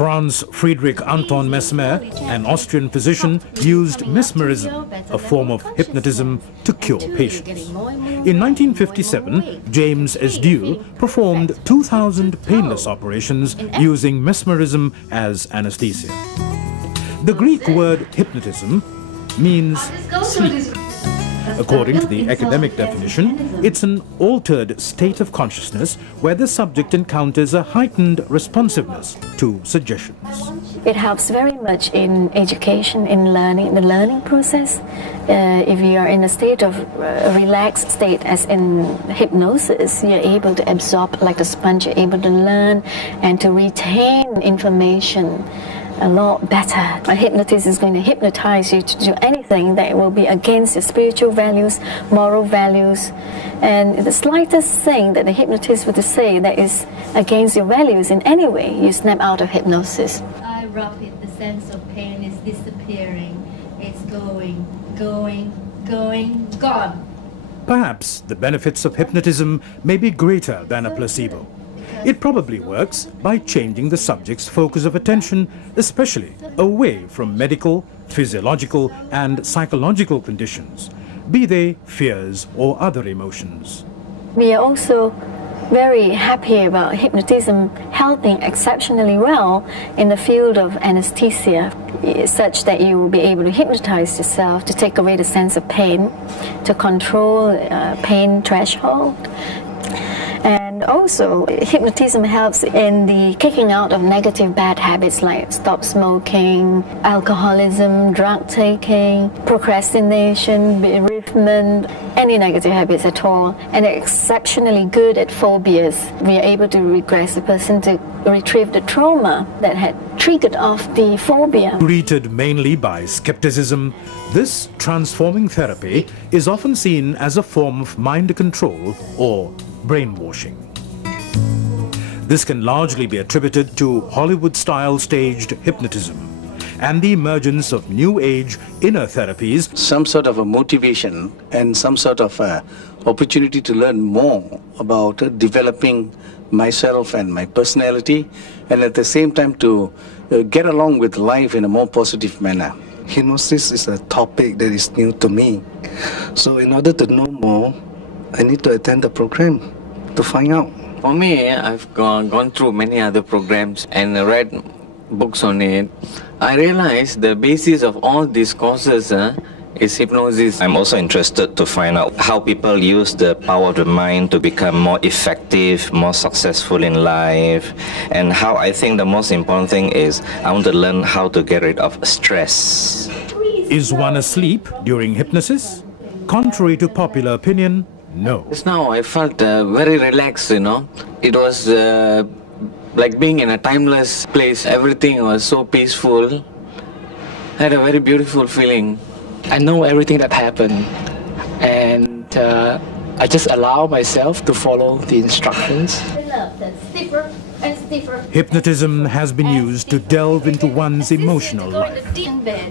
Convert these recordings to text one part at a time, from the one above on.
Franz Friedrich Anton Mesmer, an Austrian physician, used mesmerism, a form of hypnotism, to cure patients. In 1957, James Esdew performed 2,000 painless operations using mesmerism as anesthesia. The Greek word hypnotism means sleep. According to the academic definition, it's an altered state of consciousness where the subject encounters a heightened responsiveness to suggestions. It helps very much in education, in learning, the learning process. If you are in a state of relaxed state, as in hypnosis, you're able to absorb like a sponge, you're able to learn and to retain information a lot better. A hypnotist is going to hypnotize you to do anything that will be against your spiritual values, moral values, and the slightest thing that the hypnotist would say that is against your values in any way, you snap out of hypnosis. I rub it, the sense of pain is disappearing. It's going, going, going, gone. Perhaps the benefits of hypnotism may be greater than a placebo. It probably works by changing the subject's focus of attention, especially away from medical, physiological and psychological conditions, be they fears or other emotions. We are also very happy about hypnotism helping exceptionally well in the field of anesthesia, such that you will be able to hypnotize yourself to take away the sense of pain, to control pain threshold. And also, hypnotism helps in the kicking out of negative bad habits like stop smoking, alcoholism, drug taking, procrastination, bereavement, any negative habits at all. And exceptionally good at phobias. We are able to regress the person to retrieve the trauma that had triggered off the phobia. Greeted mainly by skepticism, this transforming therapy is often seen as a form of mind control or brainwashing. This can largely be attributed to Hollywood-style staged hypnotism and the emergence of new age inner therapies. Some sort of a motivation and some sort of a opportunity to learn more about developing myself and my personality, and at the same time to get along with life in a more positive manner. Hypnosis is a topic that is new to me. So in order to know more, I need to attend the program to find out. For me, I've gone through many other programs and read books on it. I realized the basis of all these courses is hypnosis. I'm also interested to find out how people use the power of the mind to become more effective, more successful in life, and how I think the most important thing is I want to learn how to get rid of stress. Is one asleep during hypnosis? Contrary to popular opinion, no. Just now I felt very relaxed, you know. It was like being in a timeless place. Everything was so peaceful. I had a very beautiful feeling. I know everything that happened, and I just allow myself to follow the instructions. Hypnotism has been used to delve into one's emotional life,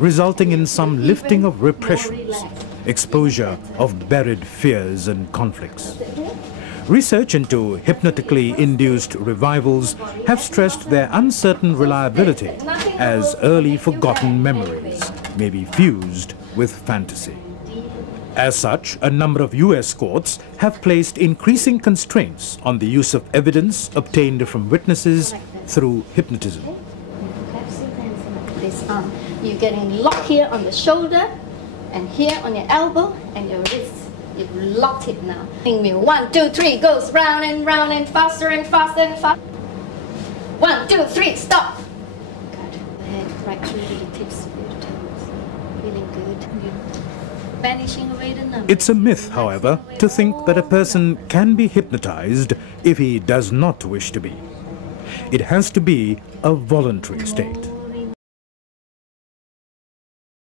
resulting in some lifting of repressions, exposure of buried fears and conflicts. Research into hypnotically induced revivals have stressed their uncertain reliability, as early forgotten memories may be fused with fantasy. As such, a number of US courts have placed increasing constraints on the use of evidence obtained from witnesses through hypnotism. You're getting locked here on the shoulder and here on your elbow and your wrist. You've locked it now. 1, 2, 3 goes round and faster and faster and faster. 1, 2, 3, stop. Good. Head right through the tips of your toes. Feeling good. Vanishing away the numbers. It's a myth, however, to think that a person can be hypnotized if he does not wish to be. It has to be a voluntary state.